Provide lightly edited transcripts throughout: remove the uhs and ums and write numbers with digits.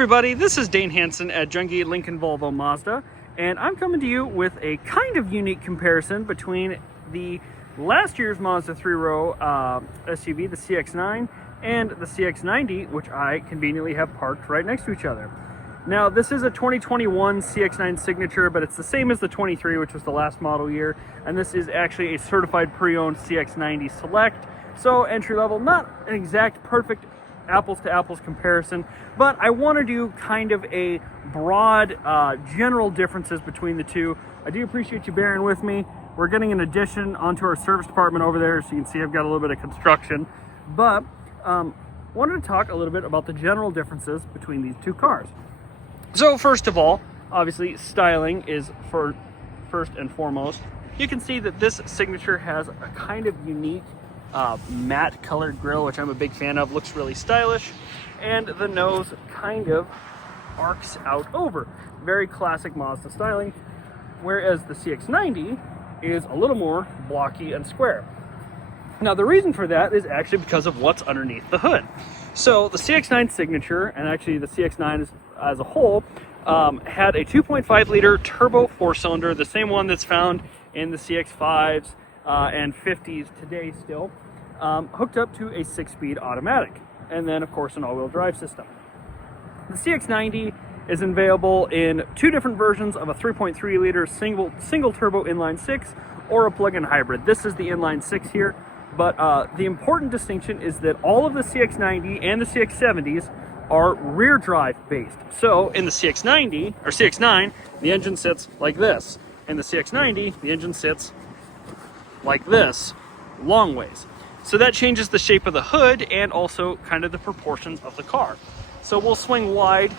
everybody, this is Dane Hansen at Junkie Lincoln Volvo Mazda, and I'm coming to you with a kind of unique comparison between the last year's Mazda 3-row SUV, the CX-9, and the CX-90, which I conveniently have parked right next to each other. Now, this is a 2021 CX-9 signature, but it's the same as the 23, which was the last model year, and this is actually a certified pre-owned CX-90 Select, so entry level, not an exact perfect apples to apples comparison, but I want to do kind of a broad general differences between the two. I do appreciate you bearing with me. We're getting an addition onto our service department over there, so you can see I've got a little bit of construction, but wanted to talk a little bit about the general differences between these two cars. So first of all, obviously styling is first and foremost. You can see that this signature has a kind of unique matte colored grille, which I'm a big fan of. Looks really stylish, and the nose kind of arcs out over. Very classic Mazda styling, whereas the CX-90 is a little more blocky and square. Now, the reason for that is actually because of what's underneath the hood. So the CX-9 signature, and actually the CX-9 as a whole, had a 2.5 liter turbo 4-cylinder, the same one that's found in the CX-5s and 50s today still, hooked up to a 6-speed automatic, and then of course an all-wheel drive system. The CX-90 is available in two different versions of a 3.3 liter single turbo inline 6 or a plug-in hybrid. This is the inline 6 here, but the important distinction is that all of the CX-90 and the CX-70s are rear drive based. So in the CX-90 or CX-9, the engine sits like this. In the CX-90, the engine sits like this, long ways. So that changes the shape of the hood and also kind of the proportions of the car. So we'll swing wide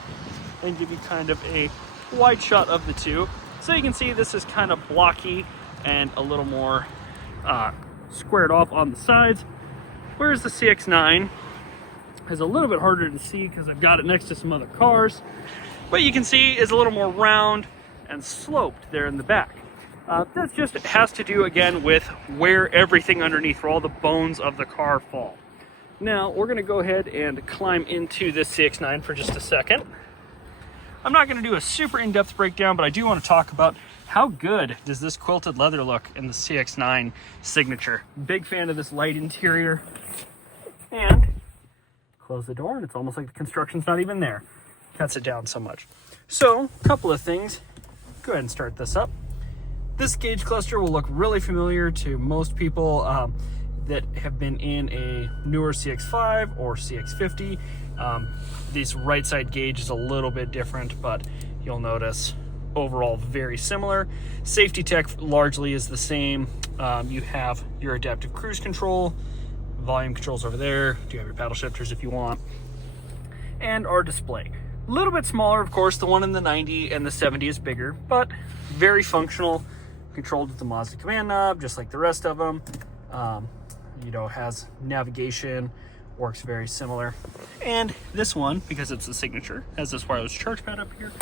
and give you kind of a wide shot of the two. So you can see this is kind of blocky and a little more squared off on the sides, whereas the CX-9 is a little bit harder to see because I've got it next to some other cars, but you can see is a little more round and sloped there in the back. That's just, it has to do again with where everything underneath, where all the bones of the car fall. Now we're going to go ahead and climb into this CX-9 for just a second. I'm not going to do a super in-depth breakdown, but I do want to talk about how good does this quilted leather look in the CX-9 signature. Big fan of this light interior. And close the door and it's almost like the construction's not even there. Cuts it down so much. So a couple of things. Go ahead and start this up. This gauge cluster will look really familiar to most people that have been in a newer CX-5 or CX-50. This right side gauge is a little bit different, but you'll notice overall very similar. Safety tech largely is the same. You have your adaptive cruise control, volume controls over there. Do you have your paddle shifters if you want, and our display. A little bit smaller, of course. The one in the 90 and the 70 is bigger, but very functional. Controlled with the Mazda command knob, just like the rest of them. Has navigation, works very similar. And this one, because it's the signature, has this wireless charge pad up here.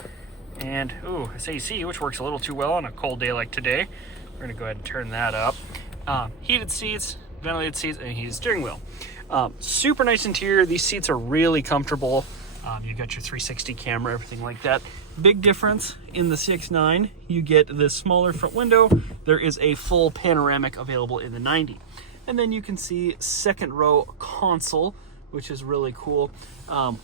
And, it's AC, which works a little too well on a cold day like today. We're gonna go ahead and turn that up. Heated seats, ventilated seats, and a heated steering wheel. Super nice interior. These seats are really comfortable. You've got your 360 camera, everything like that. Big difference in the CX-9, you get this smaller front window. There is a full panoramic available in the 90. And then you can see second row console, which is really cool.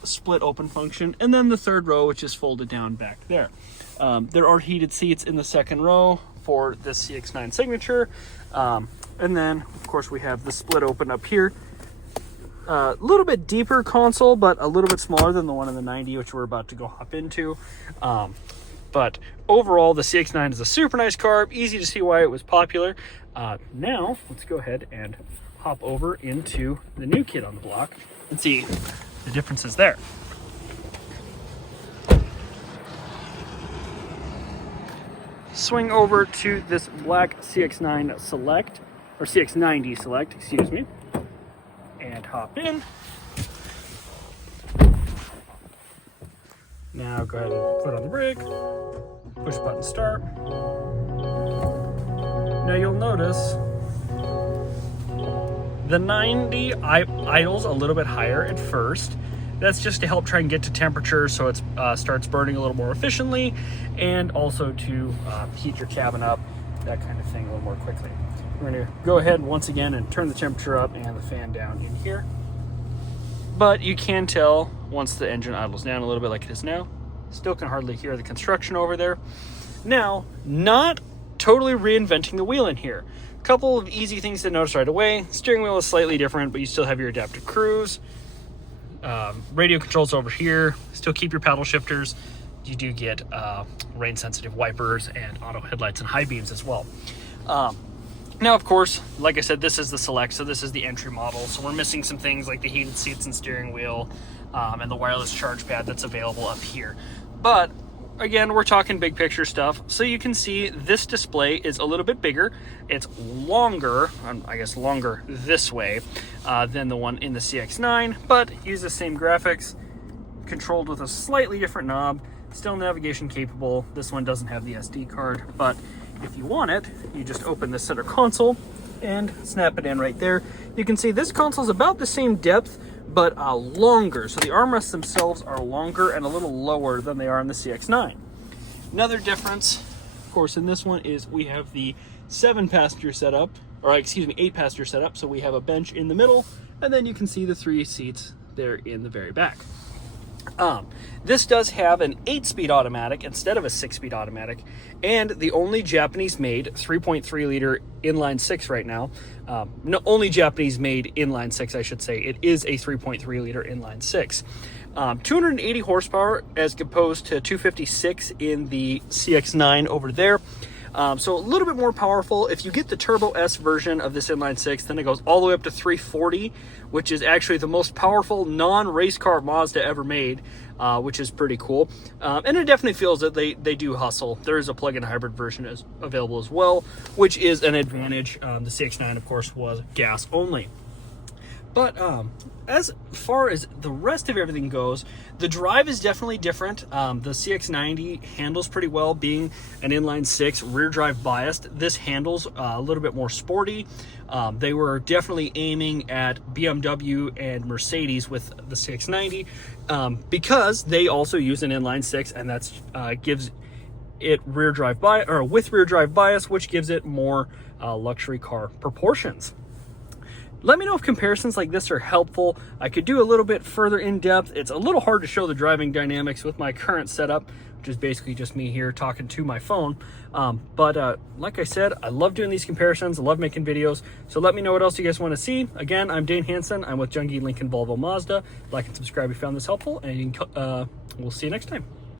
Split open function. And then the third row, which is folded down back there. There are heated seats in the second row for this CX-9 signature. And then, of course, we have the split open up here. A little bit deeper console, but a little bit smaller than the one in the 90, which we're about to go hop into. But overall, the CX-9 is a super nice car. Easy to see why it was popular. Now, let's go ahead and hop over into the new kid on the block and see the differences there. Swing over to this black CX-9 Select, or CX-90 Select, excuse me. And hop in. Now go ahead and put on the brake, push button start. Now you'll notice the 90 idles a little bit higher at first. That's just to help try and get to temperature so it starts burning a little more efficiently, and also to heat your cabin up, that kind of thing, a little more quickly. We're going to go ahead once again and turn the temperature up and the fan down in here. But you can tell once the engine idles down a little bit like it is now, still can hardly hear the construction over there. Now, not totally reinventing the wheel in here. A couple of easy things to notice right away. Steering wheel is slightly different, but you still have your adaptive cruise. Radio controls over here. Still keep your paddle shifters. You do get rain sensitive wipers and auto headlights and high beams as well. Now, of course, like I said, this is the Select, so this is the entry model. So we're missing some things like the heated seats and steering wheel, and the wireless charge pad that's available up here. But again, we're talking big picture stuff. So you can see this display is a little bit bigger. It's longer, I guess longer this way than the one in the CX-9, but use the same graphics, controlled with a slightly different knob, still navigation capable. This one doesn't have the SD card, but if you want it, you just open the center console and snap it in right there. You can see this console is about the same depth, but longer. So the armrests themselves are longer and a little lower than they are in the CX-9. Another difference, of course, in this one is we have the 7-passenger setup, or excuse me, 8-passenger setup. So we have a bench in the middle, and then you can see the 3 seats there in the very back. This does have an 8-speed automatic instead of a 6-speed automatic, and the only Japanese-made 3.3 liter inline 6 right now. No, only Japanese-made inline 6, I should say. It is a 3.3 liter inline 6. 280 horsepower as opposed to 256 in the CX-9 over there. So a little bit more powerful. If you get the Turbo S version of this inline 6, then it goes all the way up to 340, which is actually the most powerful non-race car Mazda ever made, which is pretty cool. And it definitely feels that they do hustle. There is a plug-in hybrid version available as well, which is an advantage. The CX-9, of course, was gas only. But as far as the rest of everything goes, the drive is definitely different. The CX-90 handles pretty well, being an inline 6 rear drive biased. This handles a little bit more sporty. They were definitely aiming at BMW and Mercedes with the CX-90 because they also use an inline 6, and that's gives it rear drive bias, or with rear drive bias, which gives it more luxury car proportions. Let me know if comparisons like this are helpful. I could do a little bit further in depth. It's a little hard to show the driving dynamics with my current setup, which is basically just me here talking to my phone. But like I said, I love doing these comparisons. I love making videos. So let me know what else you guys want to see. Again, I'm Dane Hansen. I'm with Jungie Lincoln Volvo Mazda. Like and subscribe if you found this helpful, and we'll see you next time.